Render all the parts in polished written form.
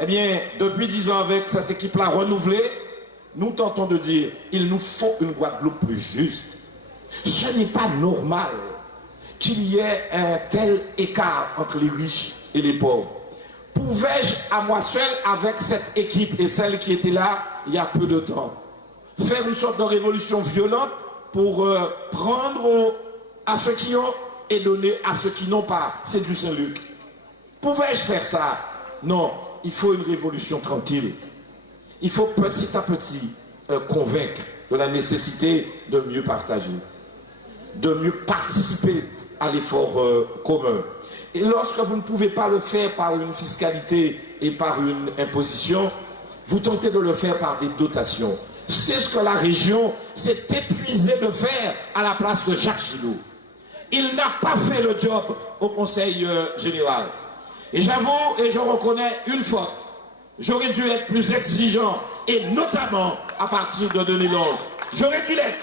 Eh bien, depuis 10 ans, avec cette équipe-là renouvelée, nous tentons de dire, il nous faut une Guadeloupe plus juste. Ce n'est pas normal qu'il y ait un tel écart entre les riches et les pauvres. Pouvais-je, à moi seul, avec cette équipe et celle qui était là il y a peu de temps, faire une sorte de révolution violente pour prendre à ceux qui ont et donner à ceux qui n'ont pas? C'est du Saint-Luc. Pouvais-je faire ça? Non, il faut une révolution tranquille. Il faut petit à petit convaincre de la nécessité de mieux partager, de mieux participer à l'effort commun. Et lorsque vous ne pouvez pas le faire par une fiscalité et par une imposition, vous tentez de le faire par des dotations. C'est ce que la région s'est épuisée de faire à la place de Jacques Gillot. Il n'a pas fait le job au Conseil général. Et j'avoue et je reconnais une faute. J'aurais dû être plus exigeant, et notamment à partir de 2011. J'aurais dû l'être.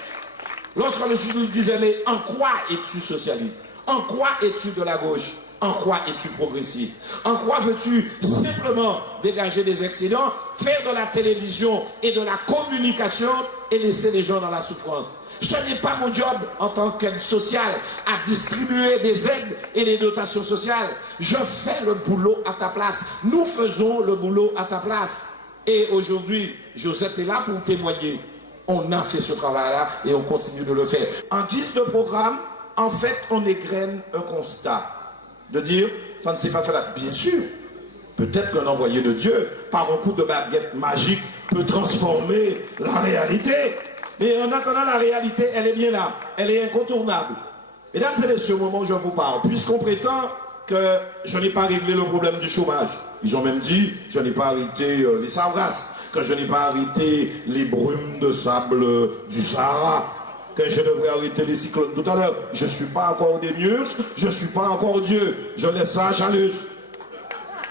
Lorsque le juge nous disait, mais en quoi es-tu socialiste? En quoi es-tu de la gauche? En quoi es-tu progressiste? En quoi veux-tu simplement dégager des excédents, faire de la télévision et de la communication et laisser les gens dans la souffrance? Ce n'est pas mon job en tant qu'aide sociale à distribuer des aides et des dotations sociales. Je fais le boulot à ta place. Nous faisons le boulot à ta place. Et aujourd'hui, Josette est là pour témoigner. On a fait ce travail-là et on continue de le faire. En guise de programme, en fait, on égrène un constat. De dire, ça ne s'est pas fait là. Bien sûr, peut-être qu'un envoyé de Dieu, par un coup de baguette magique, peut transformer la réalité. Mais en attendant, la réalité, elle est bien là. Elle est incontournable. Mesdames et messieurs, au moment où je vous parle, puisqu'on prétend que je n'ai pas réglé le problème du chômage, ils ont même dit, je n'ai pas arrêté les sabrasses, que je n'ai pas arrêté les brumes de sable du Sahara, que je devrais arrêter les cyclones tout à l'heure. Je ne suis pas encore des murs, je ne suis pas encore Dieu. Je laisse ça à Chalus.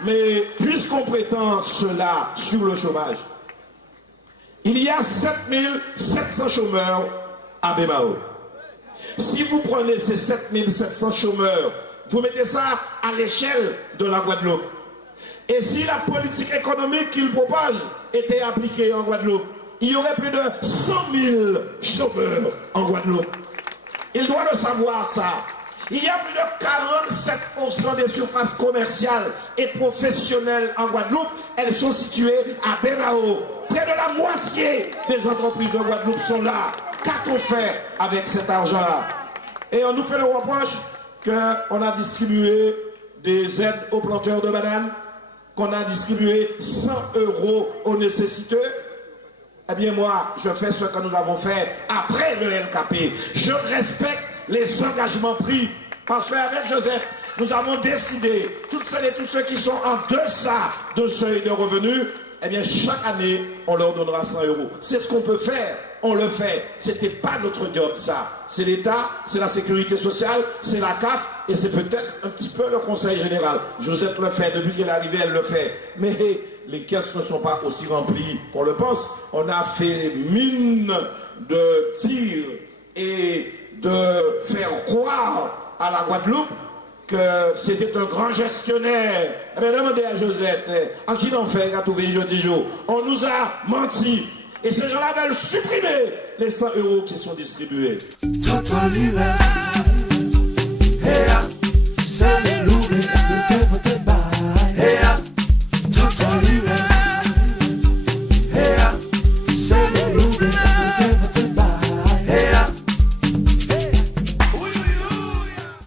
Mais puisqu'on prétend cela sur le chômage, il y a 7700 chômeurs à Bémao. Si vous prenez ces 7700 chômeurs, vous mettez ça à l'échelle de la Guadeloupe. Et si la politique économique qu'il propose était appliquée en Guadeloupe, il y aurait plus de 100 000 chômeurs en Guadeloupe. Il doit le savoir, ça. Il y a plus de 47% des surfaces commerciales et professionnelles en Guadeloupe. Elles sont situées à Bémao. Près de la moitié des entreprises de Guadeloupe sont là. Qu'a-t-on fait avec cet argent-là? Et on nous fait le reproche qu'on a distribué des aides aux planteurs de bananes, qu'on a distribué 100 € aux nécessiteux. Eh bien moi, je fais ce que nous avons fait après le LKP. Je respecte les engagements pris. Parce qu'avec Joseph, nous avons décidé, toutes celles et tous ceux qui sont en deçà de seuil de revenus, eh bien chaque année, on leur donnera 100 €. C'est ce qu'on peut faire, on le fait. Ce n'était pas notre job, ça. C'est l'État, c'est la sécurité sociale, c'est la CAF, et c'est peut-être un petit peu le Conseil général. Joseph le fait, depuis qu'elle est arrivée, elle le fait. Mais les caisses ne sont pas aussi remplies qu'on le pense. On a fait mine de tir et de faire croire à la Guadeloupe que c'était un grand gestionnaire. Eh bien, demandez à Josette, en qui l'on fait, à trouver jeudi jour. On nous a menti. Et ces gens-là veulent supprimer les 100 € qui sont distribués.